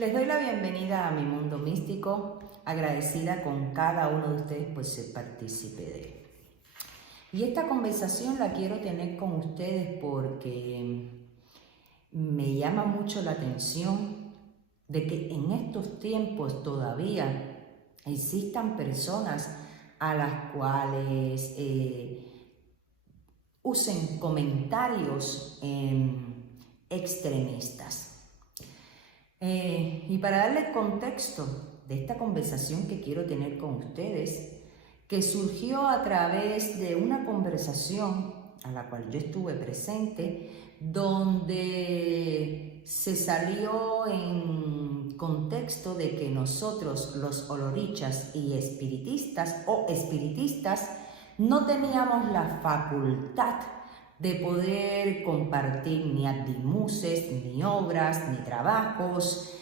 Les doy la bienvenida a mi mundo místico, agradecida con cada uno de ustedes por ser partícipe de él. Y esta conversación la quiero tener con ustedes porque me llama mucho la atención de que en estos tiempos todavía existan personas a las cuales usen comentarios extremistas. Y para darles contexto de esta conversación que quiero tener con ustedes, que surgió a través de una conversación a la cual yo estuve presente, donde se salió en contexto de que nosotros, los olorichas y espiritistas o espiritistas, no teníamos la facultad de poder compartir ni addimuses, ni obras, ni trabajos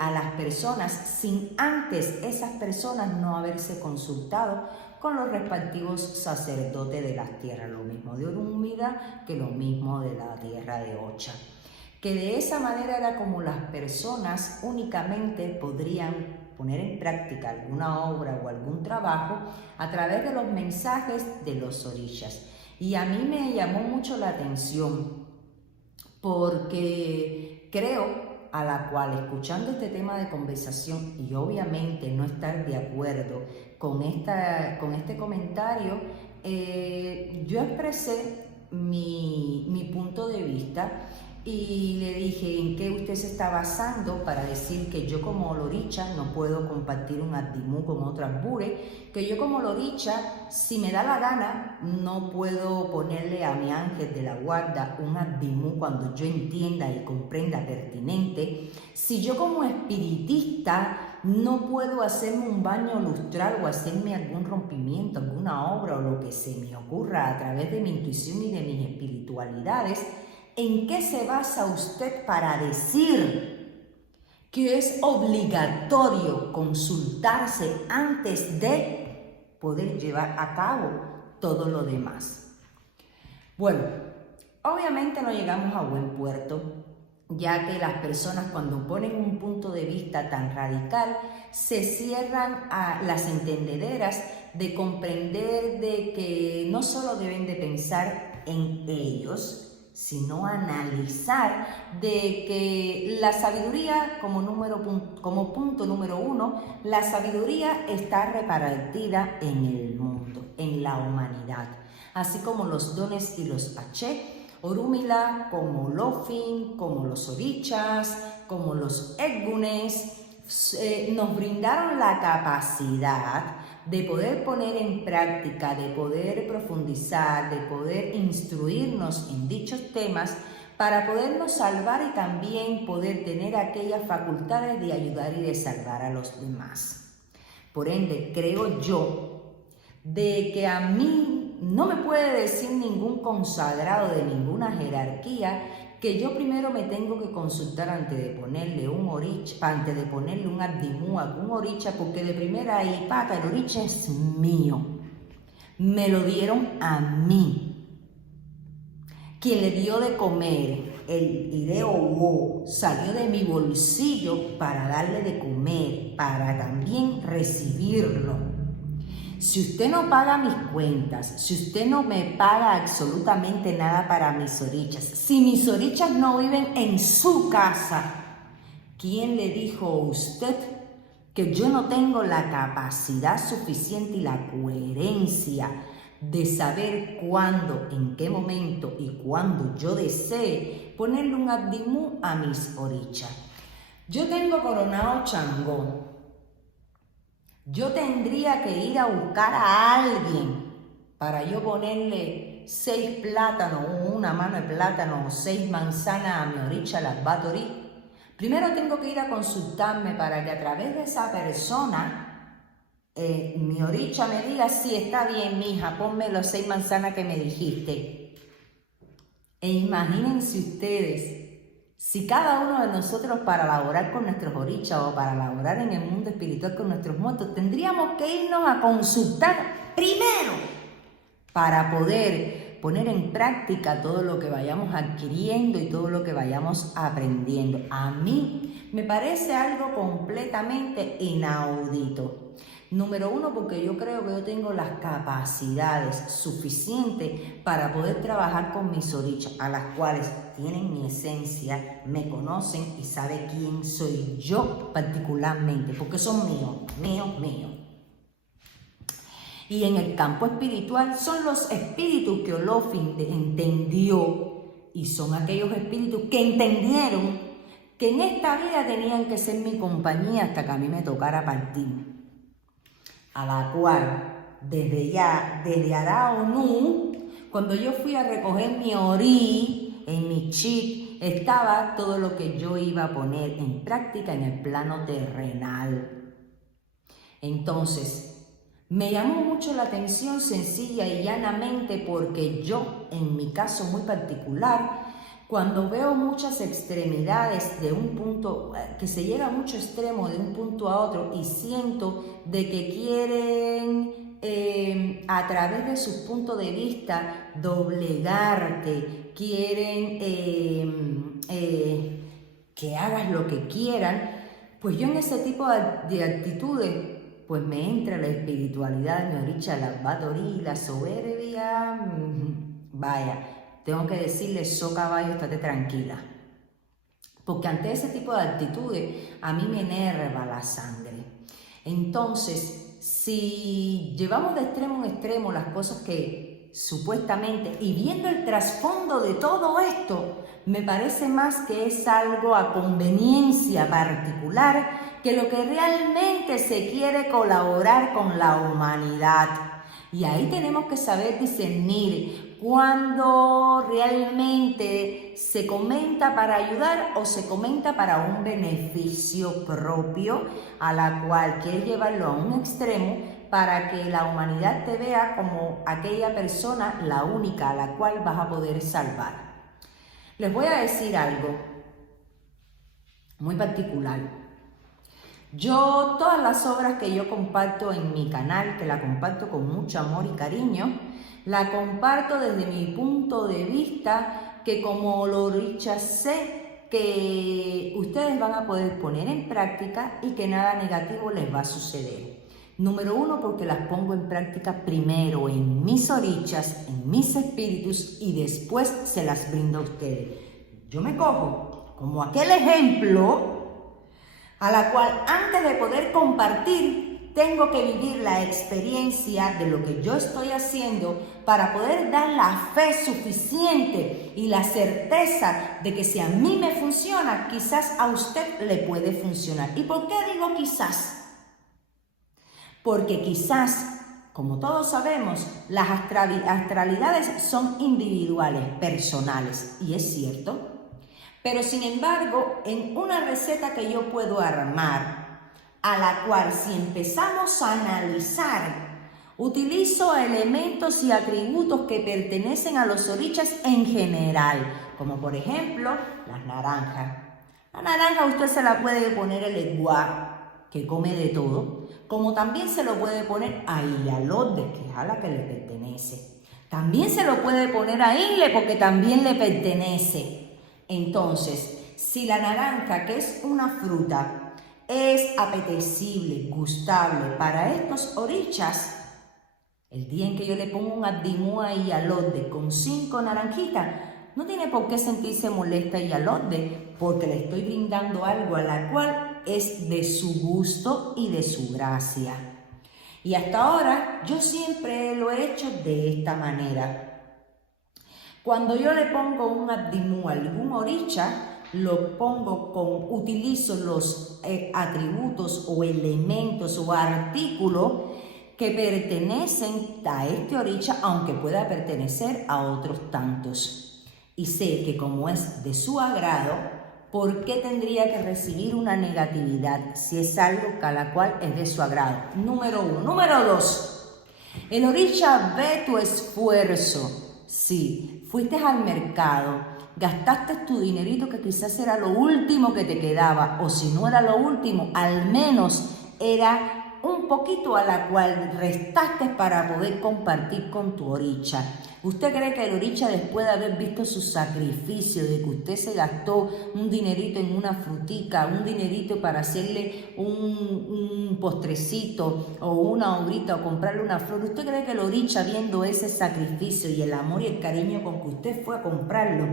a las personas sin antes esas personas no haberse consultado con los respectivos sacerdotes de las tierras, lo mismo de Orúmida que lo mismo de la tierra de Ocha. Que de esa manera era como las personas únicamente podrían poner en práctica alguna obra o algún trabajo a través de los mensajes de los orishas. Y a mí me llamó mucho la atención porque creo a la cual, escuchando este tema de conversación y obviamente no estar de acuerdo con este comentario, yo expresé mi punto de vista y le dije en qué usted se está basando para decir que yo como oloricha no puedo compartir un addimú con otras bure, que yo como oloricha, si me da la gana, no puedo ponerle a mi ángel de la guarda un addimú cuando yo entienda y comprenda pertinente, si yo como espiritista no puedo hacerme un baño lustral o hacerme algún rompimiento, alguna obra o lo que se me ocurra a través de mi intuición y de mis espiritualidades, ¿en qué se basa usted para decir que es obligatorio consultarse antes de poder llevar a cabo todo lo demás? Bueno, obviamente no llegamos a buen puerto, ya que las personas cuando ponen un punto de vista tan radical se cierran a las entendederas de comprender de que no solo deben de pensar en ellos, sino analizar de que la sabiduría como punto número uno, la sabiduría está repartida en el mundo, en la humanidad, así como los dones y los aché, Orúmila, como Lofin, como los orichas, como los egunes, nos brindaron la capacidad de poder poner en práctica, de poder profundizar, de poder instruirnos en dichos temas para podernos salvar y también poder tener aquellas facultades de ayudar y de salvar a los demás. Por ende, creo yo de que a mí no me puede decir ningún consagrado de ninguna jerarquía que yo primero me tengo que consultar antes de ponerle un oricha, antes de ponerle un addimú a un oricha, porque de primera ahí, paca, el oricha es mío. Me lo dieron a mí. Quien le dio de comer, el ideo wo, salió de mi bolsillo para darle de comer, para también recibirlo. Si usted no paga mis cuentas, si usted no me paga absolutamente nada para mis orichas, si mis orichas no viven en su casa, ¿quién le dijo a usted que yo no tengo la capacidad suficiente y la coherencia de saber cuándo, en qué momento y cuándo yo desee ponerle un addimú a mis orichas? Yo tengo coronado Changó. Yo tendría que ir a buscar a alguien para yo ponerle 6 plátanos, una mano de plátano o 6 manzanas a mi oricha las batorí. Primero tengo que ir a consultarme para que a través de esa persona mi oricha me diga, sí, está bien, mija, ponme los 6 manzanas que me dijiste. E imagínense ustedes, si cada uno de nosotros para laborar con nuestros orichas o para laborar en el mundo espiritual con nuestros muertos, tendríamos que irnos a consultar primero para poder poner en práctica todo lo que vayamos adquiriendo y todo lo que vayamos aprendiendo. A mí me parece algo completamente inaudito. Número uno, porque yo creo que yo tengo las capacidades suficientes para poder trabajar con mis orichas, a las cuales tienen mi esencia, me conocen y saben quién soy yo particularmente, porque son míos. Y en el campo espiritual son los espíritus que Olofin entendió, y son aquellos espíritus que entendieron que en esta vida tenían que ser mi compañía hasta que a mí me tocara partir. A la cual, desde Araonú, cuando yo fui a recoger mi orí, en mi chip, estaba todo lo que yo iba a poner en práctica en el plano terrenal. Entonces, me llamó mucho la atención sencilla y llanamente porque yo, en mi caso muy particular, cuando veo muchas extremidades de un punto, que se llega a mucho extremo de un punto a otro y siento de que quieren a través de su punto de vista doblegarte, quieren que hagas lo que quieran, pues yo en ese tipo de actitudes pues me entra la espiritualidad, me oricha la batorí, la soberbia, vaya. Tengo que decirle, caballo, estate tranquila. Porque ante ese tipo de actitudes, a mí me enerva la sangre. Entonces, si llevamos de extremo en extremo las cosas que supuestamente, y viendo el trasfondo de todo esto, me parece más que es algo a conveniencia particular que lo que realmente se quiere colaborar con la humanidad. Y ahí tenemos que saber discernir cuando realmente se comenta para ayudar o se comenta para un beneficio propio, a la cual quiere llevarlo a un extremo para que la humanidad te vea como aquella persona, la única a la cual vas a poder salvar. Les voy a decir algo muy particular. Yo, todas las obras que yo comparto en mi canal, que la comparto con mucho amor y cariño, la comparto desde mi punto de vista, que como lo sé que ustedes van a poder poner en práctica y que nada negativo les va a suceder. Número uno, porque las pongo en práctica primero en mis orichas, en mis espíritus, y después se las brindo a ustedes. Yo me cojo como aquel ejemplo a la cual antes de poder compartir tengo que vivir la experiencia de lo que yo estoy haciendo para poder dar la fe suficiente y la certeza de que si a mí me funciona, quizás a usted le puede funcionar. ¿Y por qué digo quizás? Porque quizás, como todos sabemos, las astralidades son individuales, personales, y es cierto. Pero sin embargo, en una receta que yo puedo armar, a la cual si empezamos a analizar, utilizo elementos y atributos que pertenecen a los orichas en general, como por ejemplo las naranjas. La naranja usted se la puede poner el eguá, que come de todo, como también se lo puede poner a Iyalote, que es a la que le pertenece. También se lo puede poner a Inle, porque también le pertenece. Entonces, si la naranja, que es una fruta, es apetecible, gustable para estos orichas, el día en que yo le pongo un abdimúa y alote con 5 naranjitas, no tiene por qué sentirse molesta y alote, porque le estoy brindando algo a la cual es de su gusto y de su gracia. Y hasta ahora yo siempre lo he hecho de esta manera. Cuando yo le pongo un abdimú a algún oricha, lo pongo utilizo los atributos o elementos o artículos que pertenecen a este oricha, aunque pueda pertenecer a otros tantos. Y sé que como es de su agrado, ¿por qué tendría que recibir una negatividad si es algo a la cual es de su agrado? Número 1. Número 2. El oricha ve tu esfuerzo. Sí, fuiste al mercado, gastaste tu dinerito que quizás era lo último que te quedaba, o si no era lo último, al menos era un poquito a la cual restaste para poder compartir con tu oricha. ¿Usted cree que el oricha, después de haber visto su sacrificio, de que usted se gastó un dinerito en una frutica, un dinerito para hacerle un postrecito o una obrita o comprarle una flor, ¿usted cree que el oricha, viendo ese sacrificio y el amor y el cariño con que usted fue a comprarlo,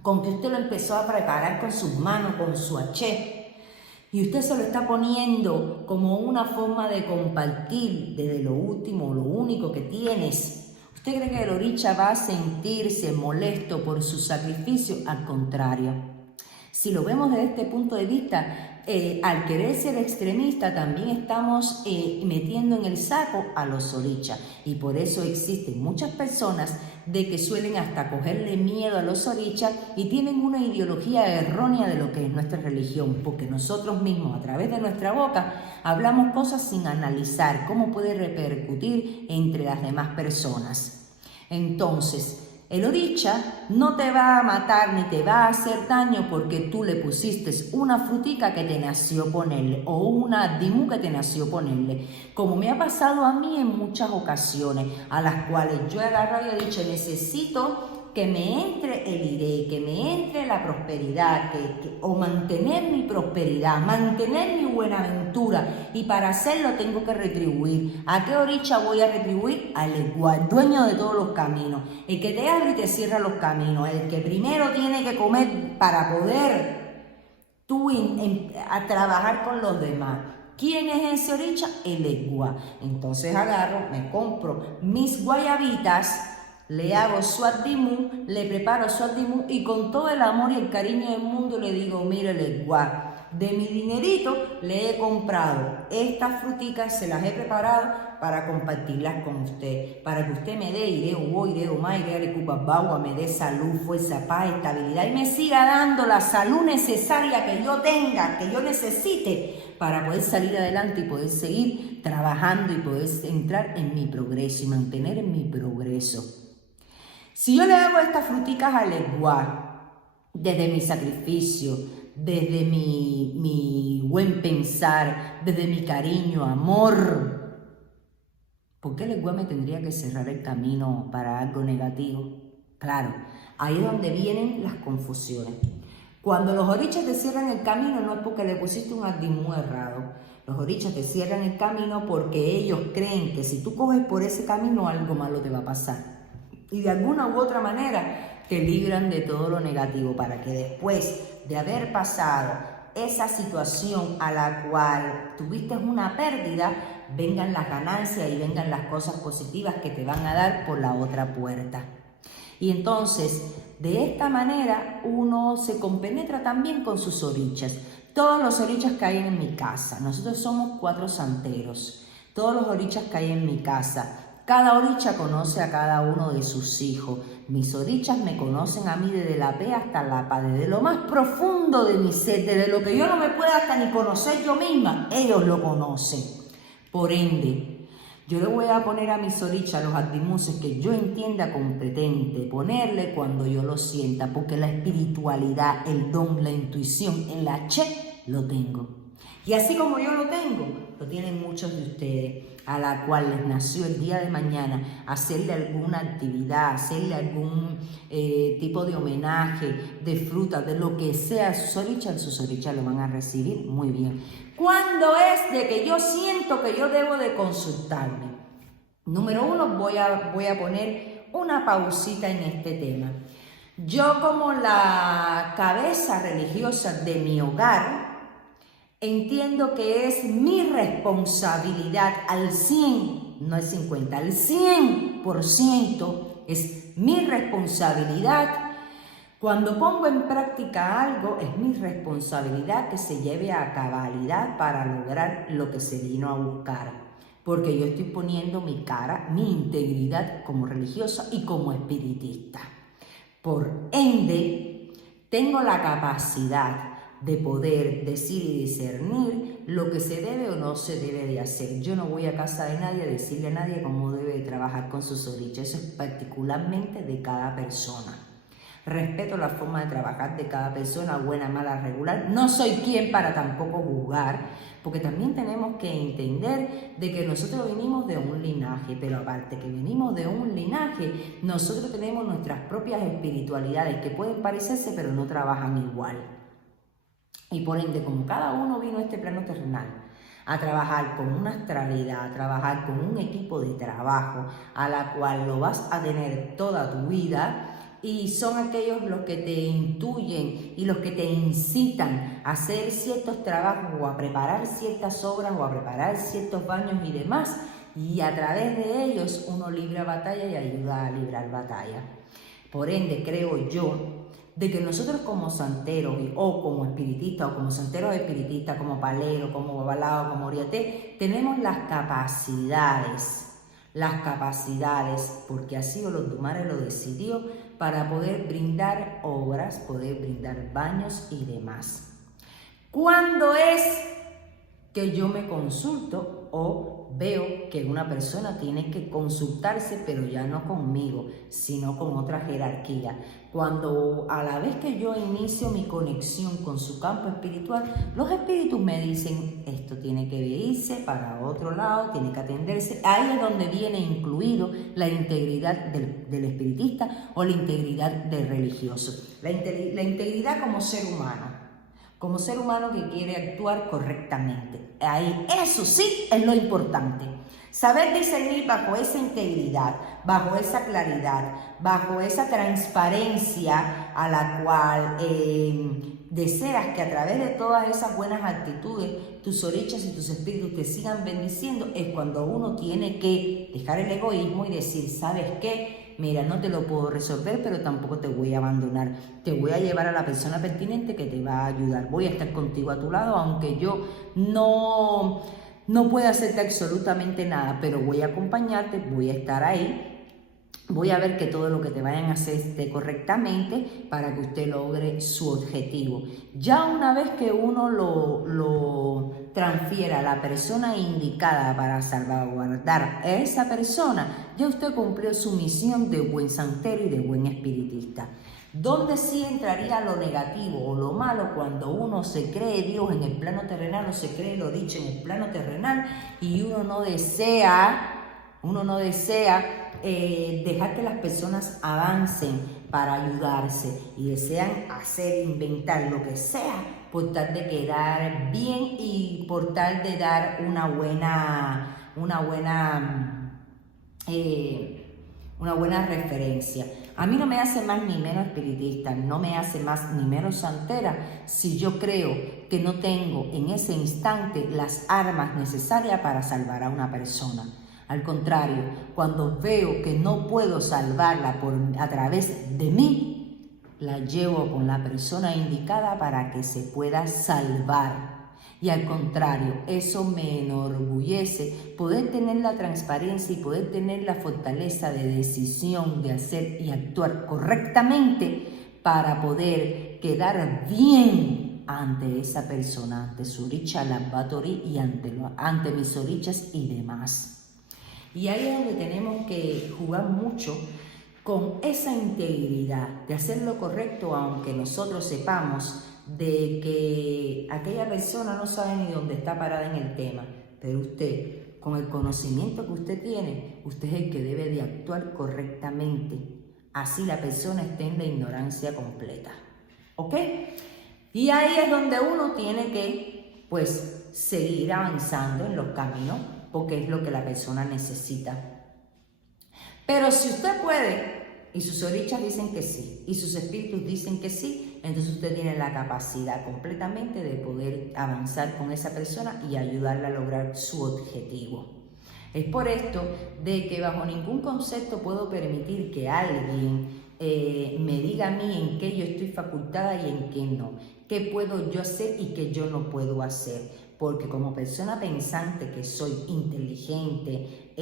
con que usted lo empezó a preparar con sus manos, con su haché, y usted se lo está poniendo como una forma de compartir desde lo último, lo único que tienes? ¿Usted cree que el oricha va a sentirse molesto por su sacrificio? Al contrario. Si lo vemos desde este punto de vista, al querer ser extremista, también estamos metiendo en el saco a los orichas. Y por eso existen muchas personas de que suelen hasta cogerle miedo a los orichas y tienen una ideología errónea de lo que es nuestra religión, porque nosotros mismos, a través de nuestra boca, hablamos cosas sin analizar cómo puede repercutir entre las demás personas. Entonces, el oricha no te va a matar ni te va a hacer daño porque tú le pusiste una frutica que te nació ponerle o una dimú que te nació ponerle, como me ha pasado a mí en muchas ocasiones, a las cuales yo he agarrado y he dicho, necesito que me entre el iré, que me entre la prosperidad, o mantener mi prosperidad, mantener mi buenaventura, y para hacerlo tengo que retribuir. ¿A qué oricha voy a retribuir? Al igual, dueño de todos los caminos, el que te abre y te cierra los caminos, el que primero tiene que comer para poder tú a trabajar con los demás. ¿Quién es ese oricha? El Egua. Entonces agarro, me compro mis guayabitas, le hago su adimú, le preparo su adimú y con todo el amor y el cariño del mundo le digo, mire, Egua, de mi dinerito le he comprado estas fruticas, se las he preparado para compartirlas con usted, para que usted me dé iré me dé salud, fuerza, paz, estabilidad y me siga dando la salud necesaria que yo tenga, que yo necesite para poder salir adelante y poder seguir trabajando y poder entrar en mi progreso y mantener en mi progreso. Si yo le hago estas fruticas al Egua, desde mi sacrificio, desde mi buen pensar, desde mi cariño, amor, ¿por qué el Egua me tendría que cerrar el camino para algo negativo? Claro, ahí es donde vienen las confusiones. Cuando los orichas te cierran el camino no es porque le pusiste un adimú errado. Los orichas te cierran el camino porque ellos creen que si tú coges por ese camino algo malo te va a pasar. Y de alguna u otra manera te libran de todo lo negativo para que después de haber pasado esa situación a la cual tuviste una pérdida, vengan las ganancias y vengan las cosas positivas que te van a dar por la otra puerta. Y entonces, de esta manera, uno se compenetra también con sus orichas. Todos los orichas que hay en mi casa, nosotros somos 4 santeros, todos los orichas que hay en mi casa, cada oricha conoce a cada uno de sus hijos. Mis orichas me conocen a mí desde la P hasta la PA, desde lo más profundo de mi ser, desde lo que yo no me pueda hasta ni conocer yo misma, ellos lo conocen. Por ende, yo le voy a poner a mis orichas los adimuses que yo entienda competente, ponerle cuando yo lo sienta, porque la espiritualidad, el don, la intuición, el H, lo tengo. Y así como yo lo tengo, lo tienen muchos de ustedes, a la cual les nació el día de mañana hacerle alguna actividad, hacerle algún tipo de homenaje, de fruta, de lo que sea a sus orichas lo van a recibir muy bien. ¿Cuándo es de que yo siento que yo debo de consultarme? Número 1, voy a poner una pausita en este tema. Yo, como la cabeza religiosa de mi hogar, entiendo que es mi responsabilidad al 100, no es 50, al 100% es mi responsabilidad. Cuando pongo en práctica algo, es mi responsabilidad que se lleve a cabalidad para lograr lo que se vino a buscar. Porque yo estoy poniendo mi cara, mi integridad como religiosa y como espiritista. Por ende, tengo la capacidad de poder decir y discernir lo que se debe o no se debe de hacer. Yo no voy a casa de nadie a decirle a nadie cómo debe de trabajar con sus orichas. Eso es particularmente de cada persona. Respeto la forma de trabajar de cada persona, buena, mala, regular. No soy quien para tampoco juzgar, porque también tenemos que entender de que nosotros venimos de un linaje, pero aparte que venimos de un linaje, nosotros tenemos nuestras propias espiritualidades que pueden parecerse, pero no trabajan igual. Y por ende, como cada uno vino a este plano terrenal a trabajar con una astralidad, a trabajar con un equipo de trabajo, a la cual lo vas a tener toda tu vida, y son aquellos los que te intuyen y los que te incitan a hacer ciertos trabajos o a preparar ciertas obras o a preparar ciertos baños y demás, y a través de ellos uno libra batalla y ayuda a librar batalla. Por ende, creo yo de que nosotros como santeros o como espiritistas o como santeros espiritistas, como paleros, como babalaos, como oriaté, tenemos las capacidades, porque así Olodumare lo decidió, para poder brindar obras, poder brindar baños y demás. ¿Cuándo es que yo me consulto o veo que una persona tiene que consultarse, pero ya no conmigo, sino con otra jerarquía? Cuando a la vez que yo inicio mi conexión con su campo espiritual, los espíritus me dicen, esto tiene que irse para otro lado, tiene que atenderse. Ahí es donde viene incluido la integridad del espiritista o la integridad del religioso. La integridad como ser humano que quiere actuar correctamente. Ahí, eso sí es lo importante. Saber discernir bajo esa integridad, bajo esa claridad, bajo esa transparencia a la cual deseas que a través de todas esas buenas actitudes tus orichas y tus espíritus te sigan bendiciendo, es cuando uno tiene que dejar el egoísmo y decir, ¿sabes qué? Mira, no te lo puedo resolver, pero tampoco te voy a abandonar. Te voy a llevar a la persona pertinente que te va a ayudar. Voy a estar contigo a tu lado, aunque yo no puedo hacerte absolutamente nada, pero voy a acompañarte, voy a estar ahí. Voy a ver que todo lo que te vayan a hacer esté correctamente para que usted logre su objetivo. Ya una vez que uno lo transfiera a la persona indicada para salvaguardar a esa persona, ya usted cumplió su misión de buen santero y de buen espiritista. ¿Dónde sí entraría lo negativo o lo malo? Cuando uno se cree Dios en el plano terrenal, o se cree lo dicho en el plano terrenal, y uno no desea dejar que las personas avancen para ayudarse y desean hacer, inventar lo que sea por tal de quedar bien y por tal de dar una buena referencia. A mí no me hace más ni menos espiritista, no me hace más ni menos santera si yo creo que no tengo en ese instante las armas necesarias para salvar a una persona. Al contrario, cuando veo que no puedo salvarla a través de mí, la llevo con la persona indicada para que se pueda salvar. Y al contrario, eso me enorgullece poder tener la transparencia y poder tener la fortaleza de decisión de hacer y actuar correctamente para poder quedar bien ante esa persona, ante su oricha Lambatori y ante mis orichas y demás. Y ahí es donde tenemos que jugar mucho con esa integridad de hacer lo correcto, aunque nosotros sepamos de que aquella persona no sabe ni dónde está parada en el tema, pero usted, con el conocimiento que usted tiene, usted es el que debe de actuar correctamente, así la persona esté en la ignorancia completa, ¿ok? Y ahí es donde uno tiene que, pues, seguir avanzando en los caminos, porque es lo que la persona necesita. Pero si usted puede, y sus orichas dicen que sí, y sus espíritus dicen que sí, entonces usted tiene la capacidad completamente de poder avanzar con esa persona y ayudarla a lograr su objetivo. Es por esto de que bajo ningún concepto puedo permitir que alguien me diga a mí en qué yo estoy facultada y en qué no, qué puedo yo hacer y qué yo no puedo hacer. Porque como persona pensante que soy, inteligente,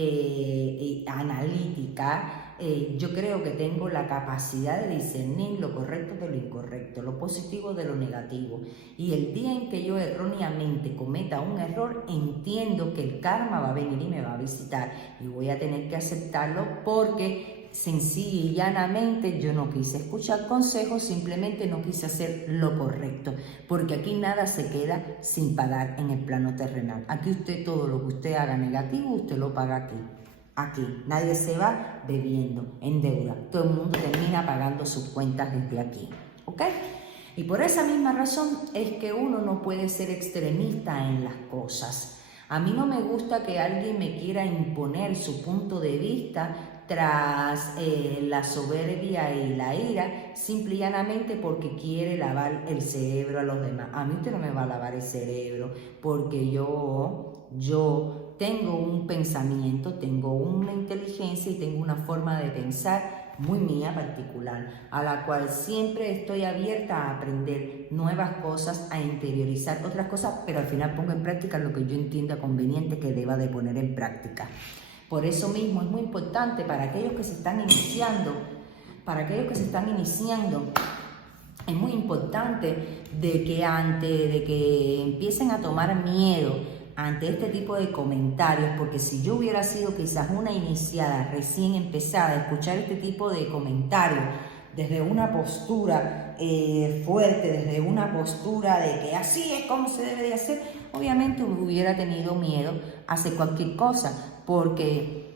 analítica, yo creo que tengo la capacidad de discernir lo correcto de lo incorrecto, lo positivo de lo negativo. Y el día en que yo erróneamente cometa un error, entiendo que el karma va a venir y me va a visitar. Y voy a tener que aceptarlo porque sencilla y llanamente yo no quise escuchar consejos, simplemente no quise hacer lo correcto, porque aquí nada se queda sin pagar en el plano terrenal. Aquí usted todo lo que usted haga negativo, usted lo paga aquí. Aquí, nadie se va bebiendo en deuda, todo el mundo termina pagando sus cuentas desde aquí, ¿ok? Y por esa misma razón es que uno no puede ser extremista en las cosas. A mí no me gusta que alguien me quiera imponer su punto de vista tras la soberbia y la ira, simple y llanamente porque quiere lavar el cerebro a los demás. A mí usted no me va a lavar el cerebro porque yo tengo un pensamiento, tengo una inteligencia y tengo una forma de pensar muy mía particular, a la cual siempre estoy abierta a aprender nuevas cosas, a interiorizar otras cosas, pero al final pongo en práctica lo que yo entienda conveniente que deba de poner en práctica. Por eso mismo es muy importante para aquellos que se están iniciando, es muy importante de que antes de que empiecen a tomar miedo ante este tipo de comentarios, porque si yo hubiera sido quizás una iniciada, recién empezada a escuchar este tipo de comentarios desde una postura fuerte, desde una postura de que así es como se debe de hacer, obviamente hubiera tenido miedo a hacer cualquier cosa, porque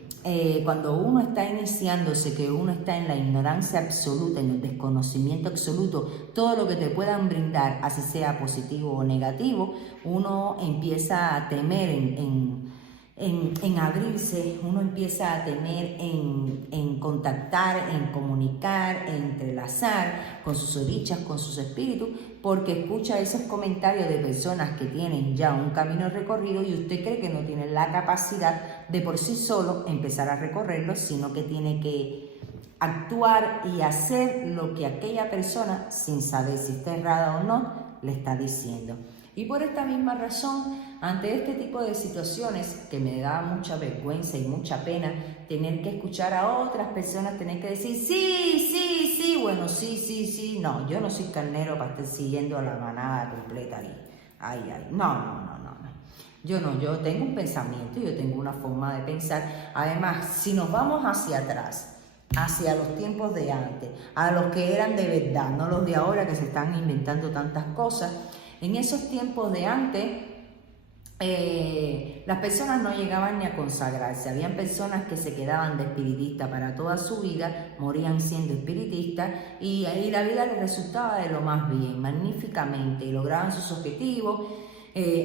cuando uno está iniciándose, que uno está en la ignorancia absoluta, en el desconocimiento absoluto, todo lo que te puedan brindar, así sea positivo o negativo, uno empieza a temer en abrirse, uno empieza a temer en contactar, en comunicar, en entrelazar con sus orichas, con sus espíritus, porque escucha esos comentarios de personas que tienen ya un camino recorrido y usted cree que no tiene la capacidad de por sí solo empezar a recorrerlo, sino que tiene que actuar y hacer lo que aquella persona, sin saber si está errada o no, le está diciendo. Y por esta misma razón, ante este tipo de situaciones que me da mucha vergüenza y mucha pena tener que escuchar a otras personas, tener que decir sí, bueno, sí, no, yo no soy carnero para estar siguiendo a la manada completa ahí, no. Yo tengo un pensamiento, yo tengo una forma de pensar. Además, si nos vamos hacia atrás, hacia los tiempos de antes, a los que eran de verdad, no los de ahora que se están inventando tantas cosas, en esos tiempos de antes, las personas no llegaban ni a consagrarse. Habían personas que se quedaban de espiritista para toda su vida, morían siendo espiritistas y ahí la vida les resultaba de lo más bien, magníficamente, y lograban sus objetivos,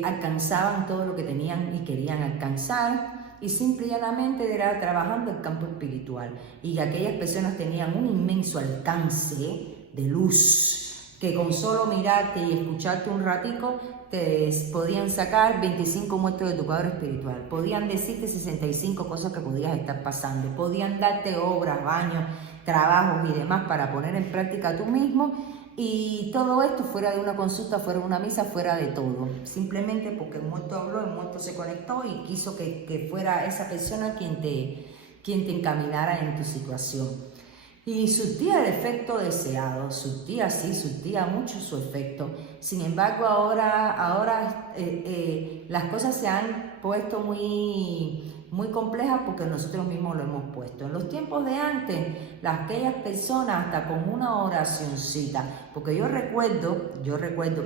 alcanzaban todo lo que tenían y querían alcanzar, y simple y llanamente era trabajando el campo espiritual. Y aquellas personas tenían un inmenso alcance de luz, que con solo mirarte y escucharte un ratico te podían sacar 25 muestros de tu cuadro espiritual, podían decirte 65 cosas que podías estar pasando, podían darte obras, baños, trabajos y demás para poner en práctica tú mismo, y todo esto fuera de una consulta, fuera de una misa, fuera de todo, simplemente porque el muerto habló, el muerto se conectó y quiso que fuera esa persona quien te encaminara en tu situación. Y surtía el efecto deseado, surtía mucho su efecto. Sin embargo, ahora las cosas se han puesto muy complejas porque nosotros mismos lo hemos puesto. En los tiempos de antes, aquellas personas hasta con una oracioncita, porque yo recuerdo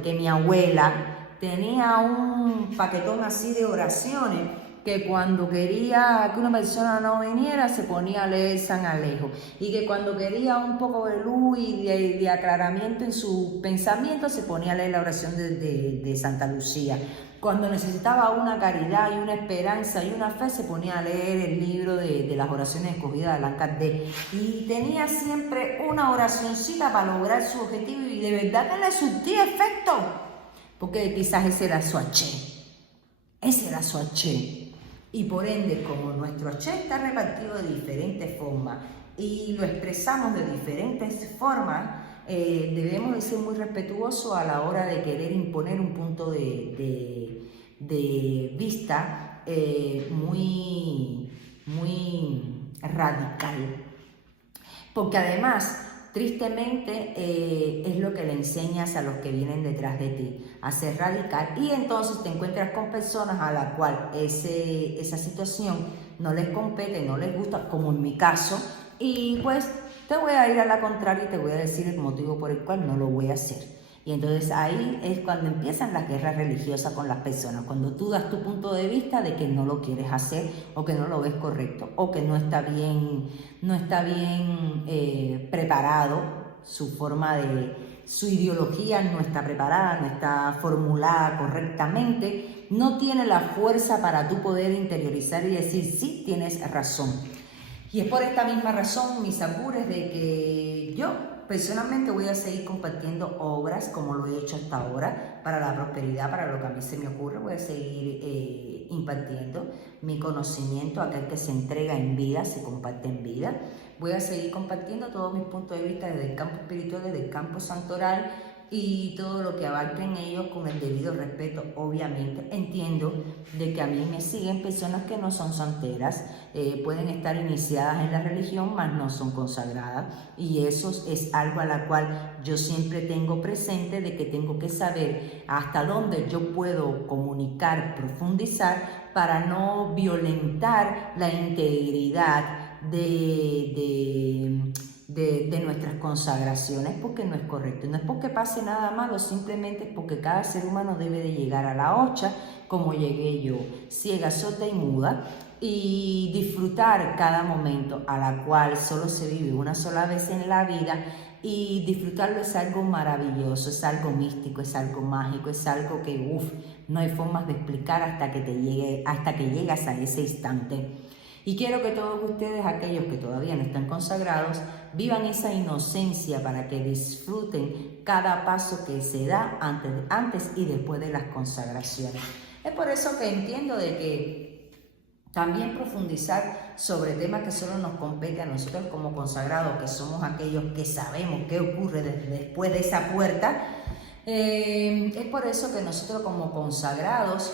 que mi abuela tenía un paquetón así de oraciones, que cuando quería que una persona no viniera se ponía a leer San Alejo, y que cuando quería un poco de luz y de aclaramiento en su pensamiento se ponía a leer la oración de Santa Lucía. Cuando necesitaba una caridad y una esperanza y una fe se ponía a leer el libro de las oraciones escogidas de Allan Kardec, y tenía siempre una oracioncita para lograr su objetivo, y de verdad que le surtía efecto, porque quizás ese era su H. Y por ende, como nuestro H está repartido de diferentes formas y lo expresamos de diferentes formas, debemos de ser muy respetuosos a la hora de querer imponer un punto de vista muy radical. Porque además, tristemente, es lo que le enseñas a los que vienen detrás de ti, a ser radical, y entonces te encuentras con personas a las cuales esa situación no les compete, no les gusta, como en mi caso, y pues te voy a ir a la contraria y te voy a decir el motivo por el cual no lo voy a hacer. Y entonces ahí es cuando empiezan las guerras religiosas con las personas, cuando tú das tu punto de vista de que no lo quieres hacer o que no lo ves correcto o que no está bien preparado, su ideología no está preparada, no está formulada correctamente, no tiene la fuerza para tú poder interiorizar y decir, sí, tienes razón. Y es por esta misma razón, mis augures, de que yo personalmente voy a seguir compartiendo obras como lo he hecho hasta ahora, para la prosperidad, para lo que a mí se me ocurre. Voy a seguir impartiendo mi conocimiento. Aquel que se entrega en vida, se comparte en vida. Voy a seguir compartiendo todos mis puntos de vista desde el campo espiritual, desde el campo santoral, y todo lo que abarca en ellos con el debido respeto. Obviamente entiendo de que a mí me siguen personas que no son santeras, pueden estar iniciadas en la religión, mas no son consagradas, y eso es algo a la cual yo siempre tengo presente, de que tengo que saber hasta dónde yo puedo comunicar, profundizar, para no violentar la integridad de nuestras consagraciones, porque no es correcto. No es porque pase nada malo, simplemente es porque cada ser humano debe de llegar a la hocha, como llegué yo, ciega, sorda y muda, y disfrutar cada momento, a la cual solo se vive una sola vez en la vida, y disfrutarlo es algo maravilloso, es algo místico, es algo mágico, es algo que no hay formas de explicar hasta que llegas a ese instante. Y quiero que todos ustedes, aquellos que todavía no están consagrados, vivan esa inocencia para que disfruten cada paso que se da antes y después de las consagraciones. Es por eso que entiendo de que también profundizar sobre temas que solo nos compete a nosotros como consagrados, que somos aquellos que sabemos qué ocurre después de esa puerta, es por eso que nosotros como consagrados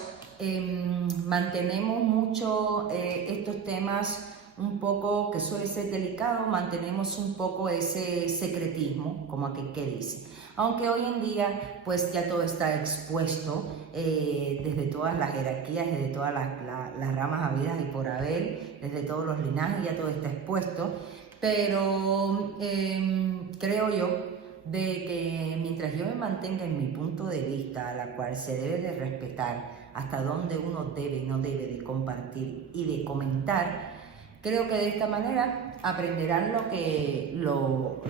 mantenemos mucho estos temas un poco, que suele ser delicado, mantenemos un poco ese secretismo, como aquel que dice. Aunque hoy en día pues ya todo está expuesto, desde todas las jerarquías, desde todas las ramas habidas y por haber, desde todos los linajes, ya todo está expuesto, pero creo yo de que mientras yo me mantenga en mi punto de vista, a la cual se debe de respetar hasta dónde uno debe y no debe de compartir y de comentar, creo que de esta manera aprenderán lo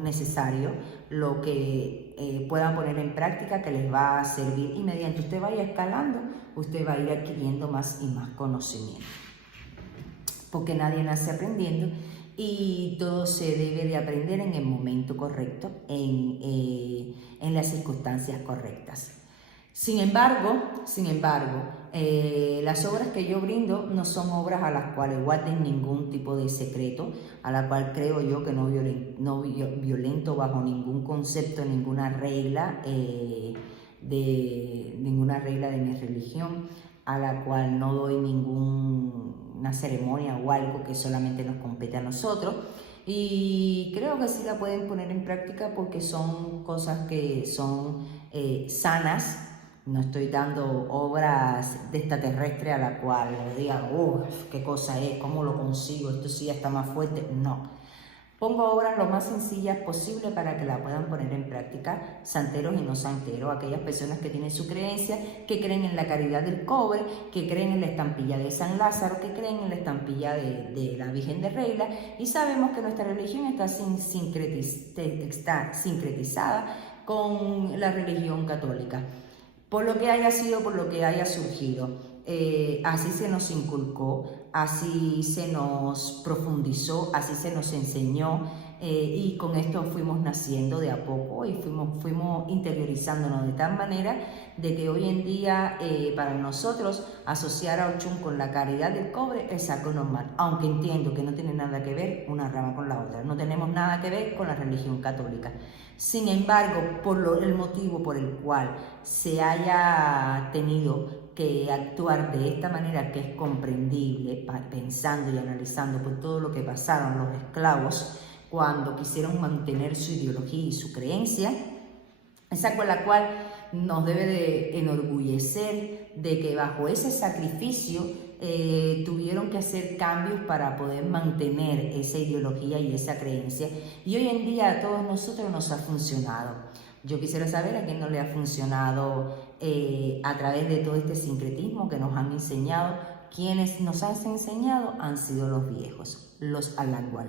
necesario, lo que puedan poner en práctica, que les va a servir, y mediante usted vaya escalando, usted va a ir adquiriendo más y más conocimiento. Porque nadie nace aprendiendo, y todo se debe de aprender en el momento correcto, en las circunstancias correctas. Sin embargo, las obras que yo brindo no son obras a las cuales guarden ningún tipo de secreto, a la cual creo yo que no violento bajo ningún concepto, ninguna regla de mi religión, a la cual no doy ninguna ceremonia o algo que solamente nos compete a nosotros. Y creo que sí la pueden poner en práctica, porque son cosas que son sanas. No estoy dando obras de extraterrestre a la cual digan, qué cosa es, cómo lo consigo, esto sí ya está más fuerte. No. Pongo obras lo más sencillas posible para que la puedan poner en práctica, santeros y no santeros, aquellas personas que tienen su creencia, que creen en la caridad del cobre, que creen en la estampilla de San Lázaro, que creen en la estampilla de la Virgen de Regla, y sabemos que nuestra religión está sincretizada con la religión católica. Por lo que haya sido, por lo que haya surgido, así se nos inculcó, así se nos profundizó, así se nos enseñó, y con esto fuimos naciendo de a poco y fuimos interiorizándonos de tal manera de que hoy en día para nosotros asociar a Ochun con la caridad del cobre es algo normal, aunque entiendo que no tiene nada que ver una rama con la otra, no tenemos nada que ver con la religión católica. Sin embargo, el motivo por el cual se haya tenido que actuar de esta manera, que es comprendible, pensando y analizando por todo lo que pasaron los esclavos cuando quisieron mantener su ideología y su creencia, esa con la cual nos debe de enorgullecer de que bajo ese sacrificio tuvieron que hacer cambios para poder mantener esa ideología y esa creencia. Y hoy en día a todos nosotros nos ha funcionado. Yo quisiera saber a quién no le ha funcionado a través de todo este sincretismo que nos han enseñado. Quienes nos han enseñado han sido los viejos, los alagua.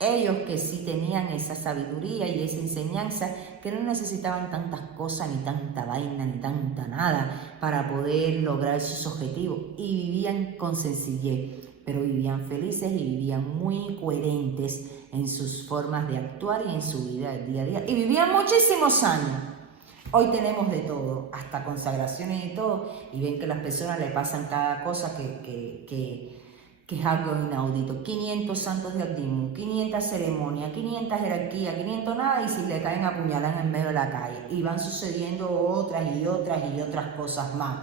Ellos que sí tenían esa sabiduría y esa enseñanza, que no necesitaban tantas cosas, ni tanta vaina, ni tanta nada para poder lograr sus objetivos, y vivían con sencillez, pero vivían felices y vivían muy coherentes en sus formas de actuar y en su vida del día a día, y vivían muchísimos años. Hoy tenemos de todo, hasta consagraciones y todo, y ven que las personas le pasan cada cosa que es algo inaudito. 500 santos de Aldimu, 500 ceremonias, 500 jerarquías, 500 nada, y si le caen apuñalan en medio de la calle. Y van sucediendo otras y otras y otras cosas más.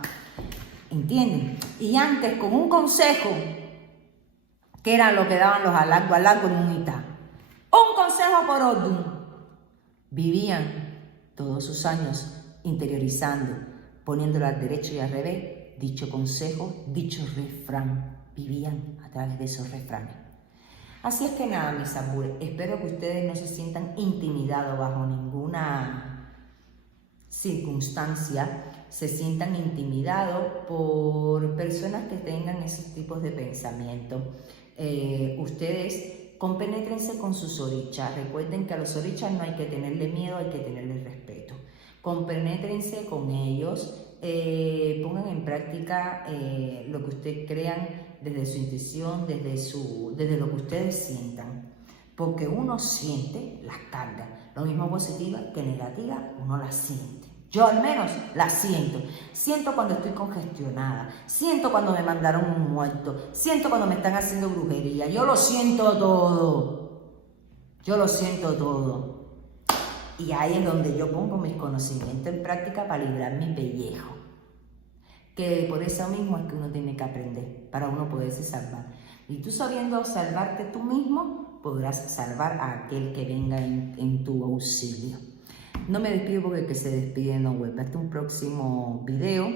¿Entienden? Y antes, con un consejo, que era lo que daban los alagua en unidad, un consejo por Odum, vivían todos sus años interiorizando, poniéndolo al derecho y al revés, dicho consejo, dicho refrán. Vivían a través de esos refranes. Así es que nada, mis amores, espero que ustedes no se sientan intimidados bajo ninguna circunstancia, se sientan intimidados por personas que tengan esos tipos de pensamiento. Ustedes compenétrense con sus orichas. Recuerden que a los orichas no hay que tenerle miedo, hay que tenerle respeto. Compenétrense con ellos. Pongan en práctica lo que ustedes crean desde su intuición, desde lo que ustedes sientan, porque uno siente las cargas, lo mismo positiva que negativa, uno las siente. Yo al menos las siento cuando estoy congestionada, siento cuando me mandaron un muerto, siento cuando me están haciendo brujería, yo lo siento todo, y ahí es donde yo pongo mis conocimientos en práctica para librar mi pellejo. Que por eso mismo es que uno tiene que aprender, para uno poderse salvar. Y tú sabiendo salvarte tú mismo, podrás salvar a aquel que venga en tu auxilio. No me despido porque el que se despide no vuelve. Hasta un próximo video.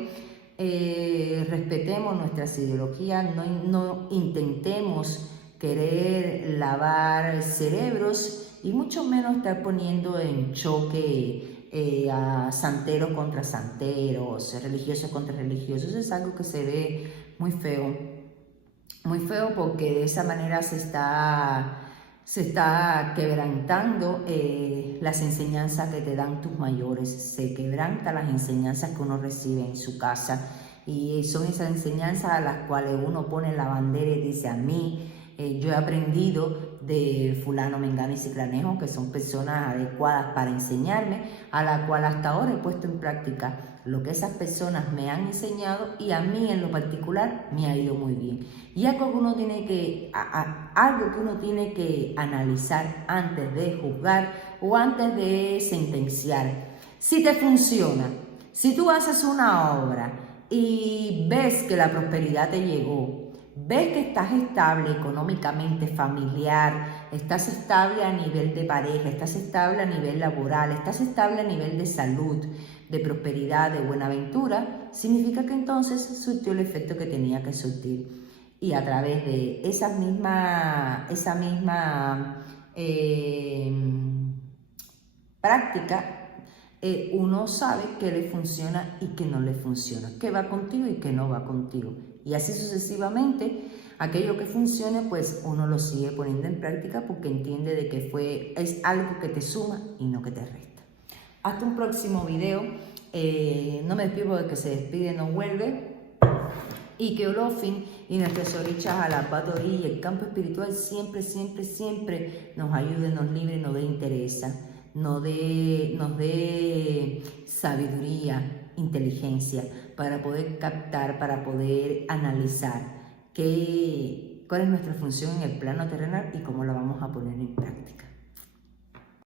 Respetemos nuestras ideologías, no intentemos querer lavar cerebros y mucho menos estar poniendo en choque a santeros contra santeros, religiosos contra religiosos. Eso es algo que se ve muy feo porque de esa manera se está quebrantando las enseñanzas que te dan tus mayores, se quebrantan las enseñanzas que uno recibe en su casa, y son esas enseñanzas a las cuales uno pone la bandera y dice: a mí, yo he aprendido de fulano, mengano y ciclanejo, que son personas adecuadas para enseñarme, a la cual hasta ahora he puesto en práctica lo que esas personas me han enseñado, y a mí en lo particular me ha ido muy bien. Y algo que uno tiene que analizar antes de juzgar o antes de sentenciar. Si te funciona, si tú haces una obra y ves que la prosperidad te llegó, ves que estás estable económicamente, familiar, estás estable a nivel de pareja, estás estable a nivel laboral, estás estable a nivel de salud, de prosperidad, de buena aventura, significa que entonces surtió el efecto que tenía que surtir. Y a través de esa misma práctica, uno sabe qué le funciona y qué no le funciona, qué va contigo y qué no va contigo. Y así sucesivamente, aquello que funcione, pues uno lo sigue poniendo en práctica porque entiende de que es algo que te suma y no que te resta. Hasta un próximo video. No me despido de que se despide, no vuelve. Y que Olofin y nuestras orichas a la patoría y el campo espiritual siempre nos ayude, nos libre, nos dé interés, nos dé sabiduría, inteligencia, para poder captar, para poder analizar cuál es nuestra función en el plano terrenal y cómo la vamos a poner en práctica.